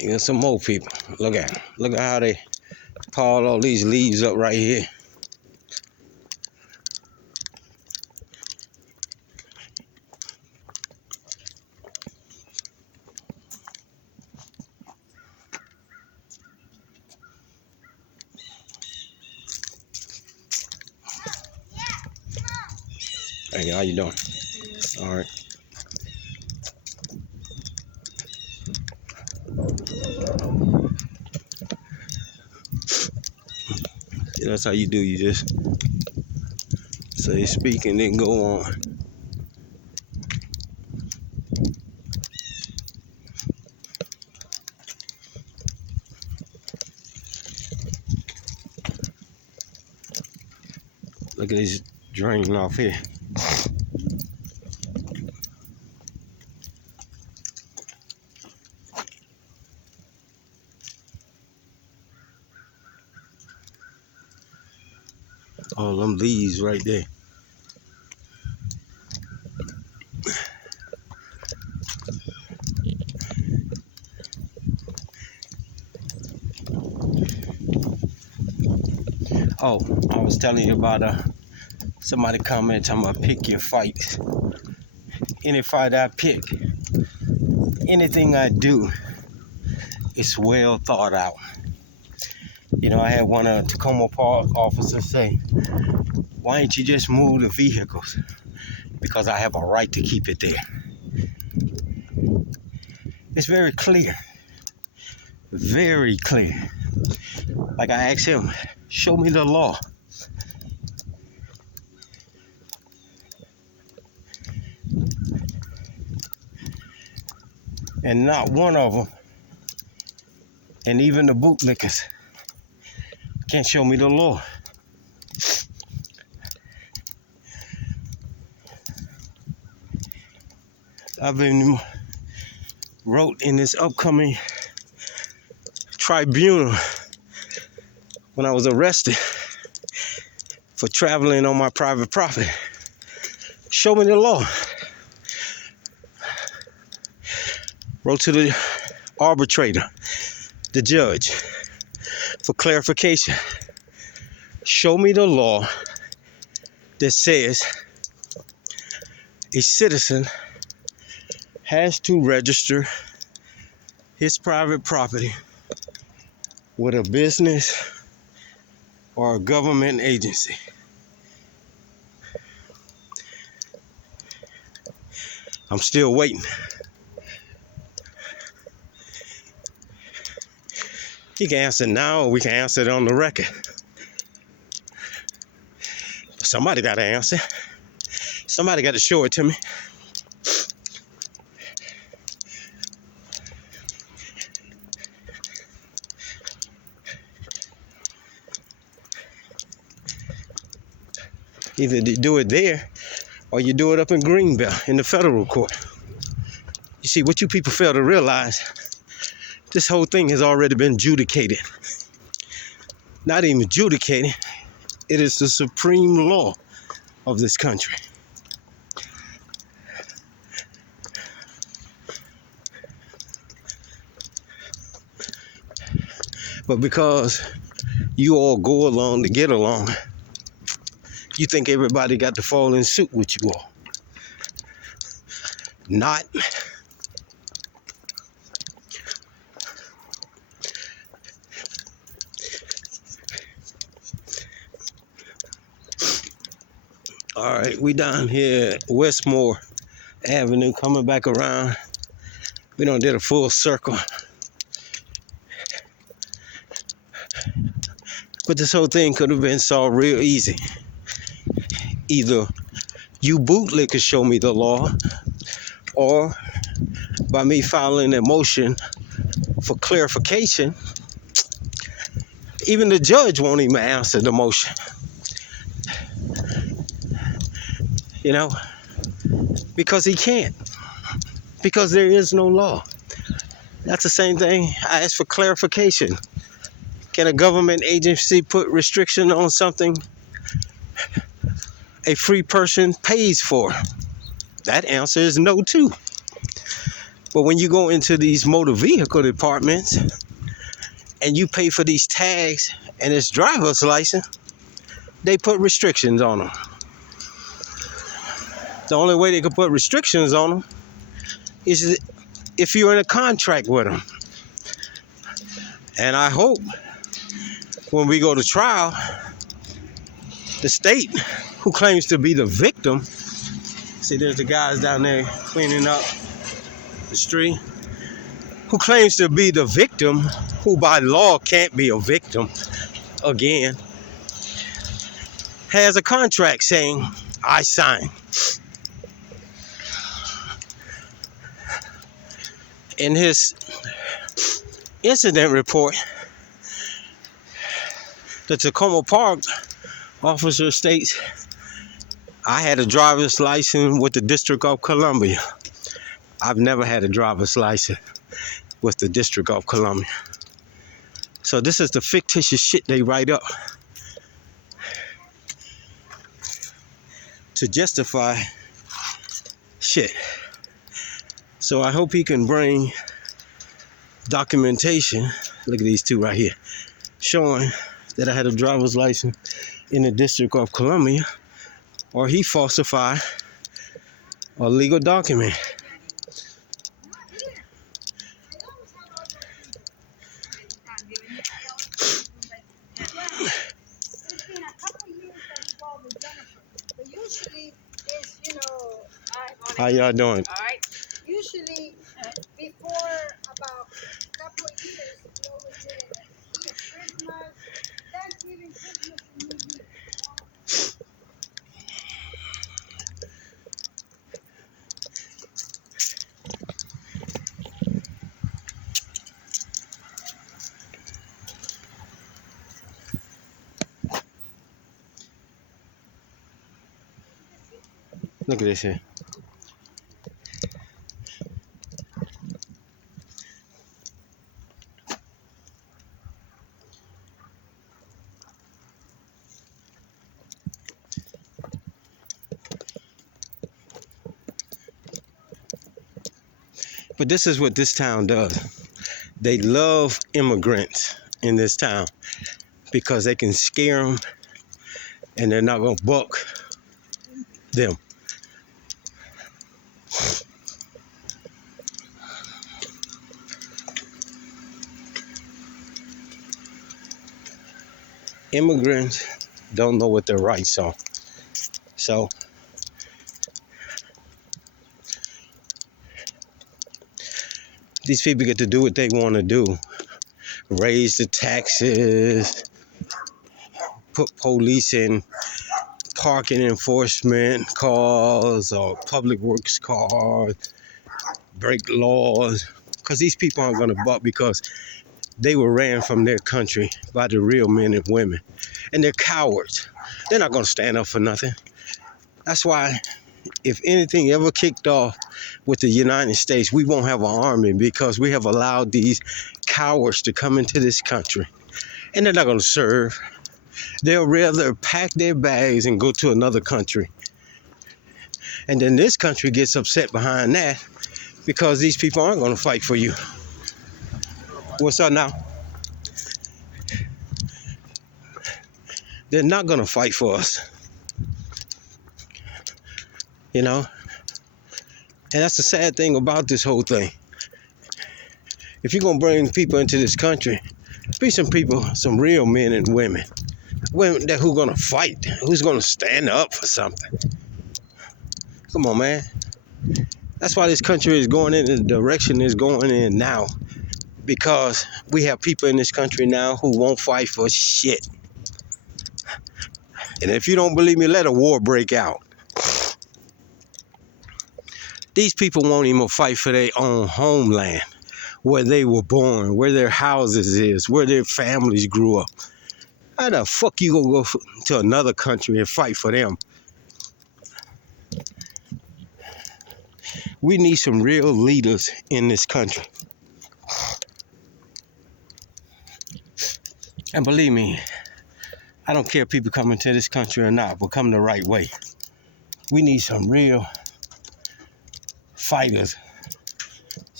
There's some more people. Look at how they piled all these leaves up right here. Hey, how you doing? All right. Yeah, that's how you do. You just say speak and then go on. Look at this draining off here. All them leaves right there. Oh, I was telling you about somebody commented talking about pick your fights. Any fight I pick, anything I do, it's well thought out. You know, I had one Takoma Park officer say, why ain't you just move the vehicles? Because I have a right to keep it there. It's very clear. Very clear. Like I asked him, show me the law. And not one of them, and even the bootlickers, can't show me the law. I've been wrote in this upcoming tribunal when I was arrested for traveling on my private property. Show me the law. Wrote to the arbitrator, the judge, for clarification. Show me the law that says a citizen has to register his private property with a business or a government agency. I'm still waiting. You can answer now, or we can answer it on the record. Somebody got to answer. Somebody got to show it to me. Either you do it there, or you do it up in Greenbelt in the federal court. You see, what you people fail to realize, this whole thing has already been adjudicated. Not even adjudicated, it is the supreme law of this country. But because you all go along to get along, you think everybody got to fall in suit with you all. Not. All right, we down here at Westmore Avenue, coming back around. We done did a full circle. But this whole thing could have been solved real easy. Either you bootlickers show me the law, or by me filing a motion for clarification, even the judge won't even answer the motion. You know, because he can't. Because there is no law. That's the same thing. I asked for clarification. Can a government agency put restriction on something a free person pays for? That answer is no too. But when you go into these motor vehicle departments and you pay for these tags and it's driver's license, they put restrictions on them. The only way they could put restrictions on them is if you're in a contract with them. And I hope when we go to trial, the state who claims to be the victim, see there's the guys down there cleaning up the street, who claims to be the victim, who by law can't be a victim again, has a contract saying, I sign. In his incident report, the Takoma Park officer states, I had a driver's license with the District of Columbia. I've never had a driver's license with the District of Columbia. So this is the fictitious shit they write up to justify shit. So I hope he can bring documentation, look at these two right here, showing that I had a driver's license in the District of Columbia, or he falsified a legal document. How y'all doing? All right. Usually, before about a couple of years, we always did it at Christmas, Thanksgiving, Christmas, and New Year's. Look at this here. But this is what this town does. They love immigrants in this town because they can scare them and they're not going to buck them. Immigrants don't know what their rights are. So these people get to do what they want to do. Raise the taxes, put police in parking enforcement cars or public works cars, break laws, because these people aren't going to buck because they were ran from their country by the real men and women. And they're cowards. They're not going to stand up for nothing. That's why if anything ever kicked off with the United States, we won't have an army because we have allowed these cowards to come into this country. And they're not going to serve. They'll rather pack their bags and go to another country. And then this country gets upset behind that because these people aren't going to fight for you. What's up now? They're not going to fight for us. You know? And that's the sad thing about this whole thing. If you're going to bring people into this country, be some people, some real men and women. Women that who are going to fight, who's going to stand up for something. Come on, man. That's why this country is going in the direction it's going in now. Because we have people in this country now who won't fight for shit. And if you don't believe me, let a war break out. These people won't even fight for their own homeland, where they were born, where their houses is, where their families grew up. How the fuck you gonna go to another country and fight for them? We need some real leaders in this country. And believe me, I don't care if people come into this country or not, but come the right way. We need some real fighters,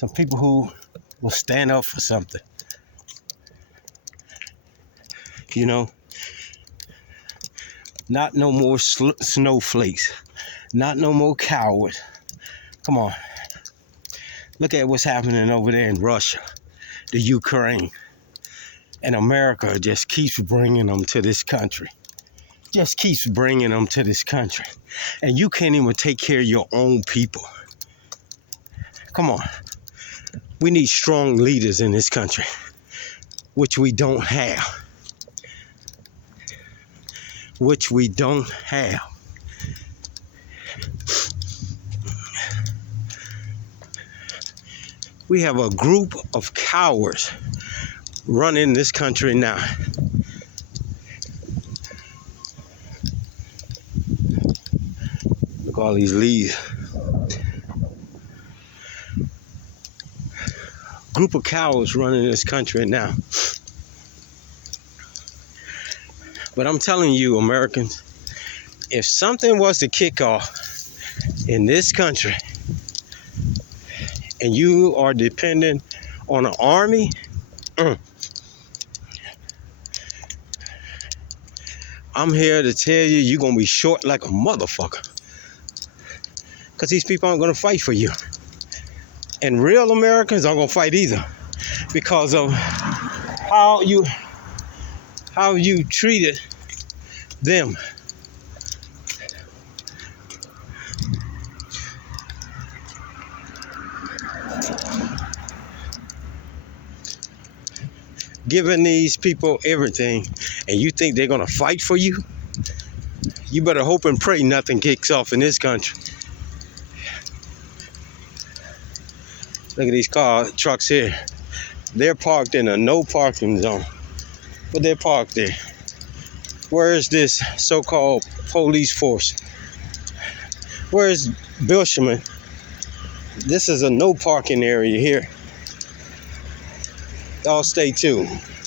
Some people who will stand up for something. You know, not no more snowflakes, not no more cowards. Come on, look at what's happening over there in Russia, the Ukraine, and America just keeps bringing them to this country. Just keeps bringing them to this country, and you can't even take care of your own people. Come on, we need strong leaders in this country, which we don't have. Which we don't have. We have a group of cowards running this country now. Look at all these leaves. Group of cowards running this country now. But I'm telling you, Americans, if something was to kick off in this country and you are dependent on an army, I'm here to tell you, you're going to be short like a motherfucker. Because these people aren't going to fight for you. And real Americans aren't going to fight either. Because of how you treated them. Giving these people everything, and you think they're gonna fight for you? You better hope and pray nothing kicks off in this country. Look at these trucks here. They're parked in a no parking zone, but they're parked there. Where is this so-called police force? Where is Bishopman? This is a no parking area here. Y'all stay tuned.